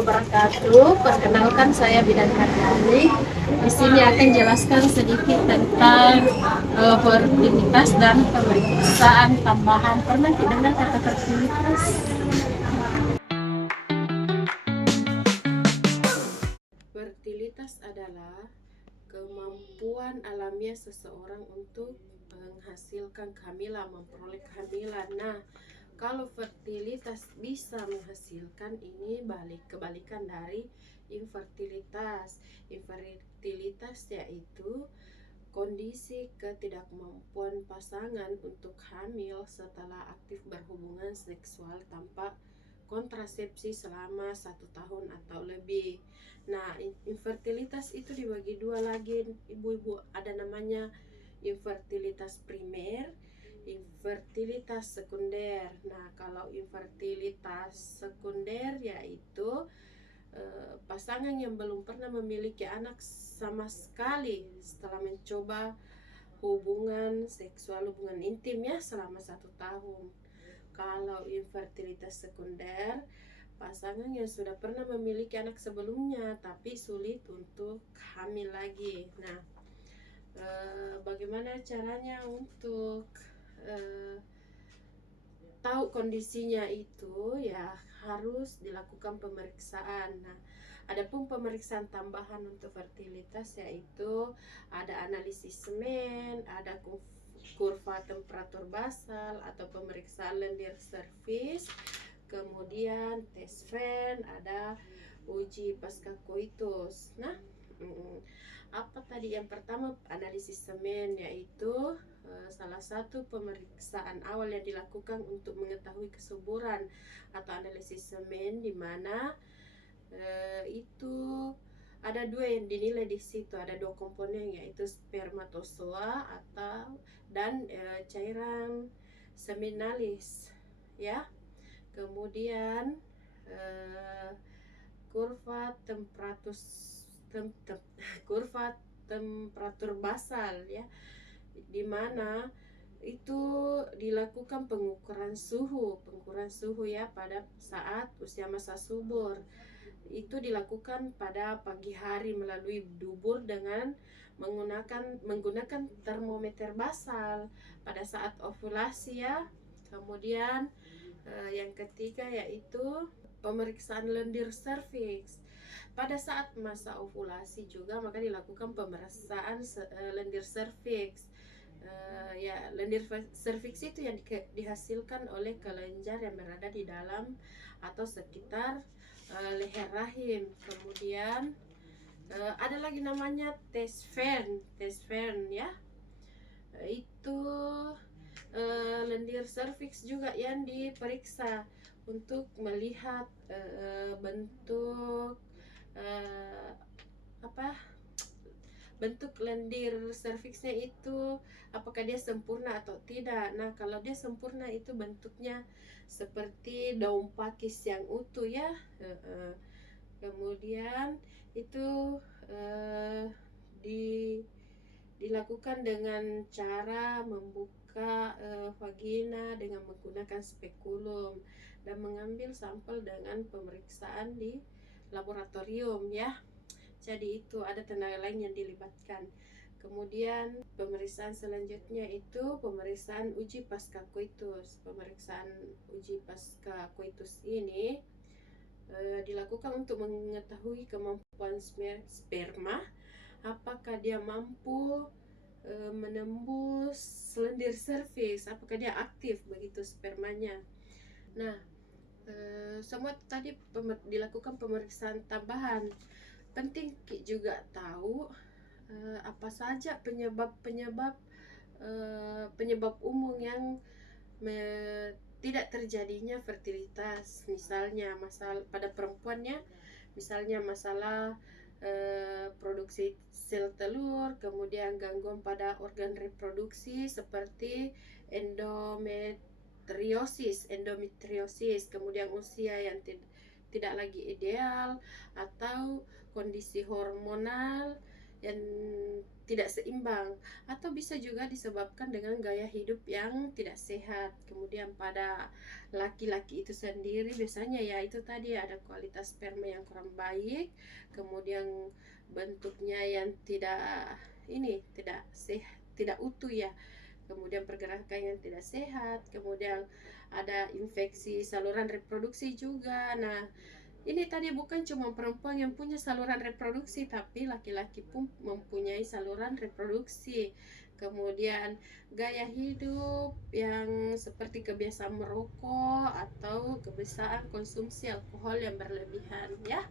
wabarakatuh. Perkenalkan saya Bidan Karyani. Di sini akan jelaskan sedikit tentang fertilitas dan pemeriksaan tambahan. Pernah tidak dengar kata fertilitas? Fertilitas adalah kemampuan alamiah seseorang untuk menghasilkan kehamilan, memperoleh kehamilan. Nah, kalau fertilitas bisa menghasilkan, ini kebalikan dari infertilitas. Infertilitas yaitu kondisi ketidakmampuan pasangan untuk hamil setelah aktif berhubungan seksual tanpa kontrasepsi selama 1 tahun atau lebih. Nah, infertilitas itu dibagi dua lagi, ibu-ibu. Ada namanya infertilitas primer, infertilitas sekunder. Nah, kalau infertilitas sekunder yaitu pasangan yang belum pernah memiliki anak sama sekali setelah mencoba hubungan seksual, hubungan intim ya, selama 1 tahun. Kalau infertilitas sekunder, pasangan yang sudah pernah memiliki anak sebelumnya tapi sulit untuk hamil lagi. Nah, bagaimana caranya untuk tahu kondisinya itu? Ya, harus dilakukan pemeriksaan. Nah, adapun pemeriksaan tambahan untuk fertilitas yaitu ada analisis semen, ada kurva temperatur basal atau pemeriksaan lendir serviks, kemudian tes FEN, ada uji pasca koitus. Nah, apa tadi yang pertama? Analisis semen, yaitu salah satu pemeriksaan awal yang dilakukan untuk mengetahui kesuburan atau analisis semen, di mana itu ada dua yang dinilai di situ. Ada dua komponen, yaitu spermatozoa dan cairan seminalis ya. Kemudian kurva kurva temperatur basal ya, di mana itu dilakukan pengukuran suhu ya pada saat usia masa subur. Itu dilakukan pada pagi hari melalui dubur dengan menggunakan termometer basal pada saat ovulasi ya. Kemudian yang ketiga yaitu pemeriksaan lendir serviks. Pada saat masa ovulasi juga maka dilakukan pemeriksaan lendir serviks. Ya, lendir serviks itu yang dihasilkan oleh kelenjar yang berada di dalam atau sekitar leher rahim. Kemudian ada lagi namanya tes FEN ya. Itu lendir serviks juga yang diperiksa untuk melihat bentuk bentuk lendir serviksnya itu, apakah dia sempurna atau tidak. Nah, kalau dia sempurna itu bentuknya seperti daun pakis yang utuh ya. Kemudian itu dilakukan dengan cara membuka vagina dengan menggunakan spekulum dan mengambil sampel dengan pemeriksaan di laboratorium ya. Jadi itu ada tenaga lain yang dilibatkan. Kemudian pemeriksaan selanjutnya itu pemeriksaan uji pasca koitus. Pemeriksaan uji pasca koitus ini dilakukan untuk mengetahui kemampuan sperma, apakah dia mampu menembus lendir serviks, apakah dia aktif begitu spermanya. Nah, semua tadi dilakukan pemeriksaan tambahan. Penting juga tahu apa saja penyebab umum yang tidak terjadinya fertilitas. Misalnya pada perempuannya, misalnya masalah produksi sel telur, kemudian gangguan pada organ reproduksi seperti endometriosis, kemudian usia yang tidak lagi ideal, atau kondisi hormonal yang tidak seimbang, atau bisa juga disebabkan dengan gaya hidup yang tidak sehat. Kemudian pada laki-laki itu sendiri biasanya ya itu tadi ada kualitas sperma yang kurang baik, kemudian bentuknya yang tidak sehat, tidak utuh ya, kemudian pergerakan yang tidak sehat, kemudian ada infeksi saluran reproduksi juga. Nah, ini tadi bukan cuma perempuan yang punya saluran reproduksi, tapi laki-laki pun mempunyai saluran reproduksi. Kemudian gaya hidup yang seperti kebiasaan merokok atau kebiasaan konsumsi alkohol yang berlebihan ya.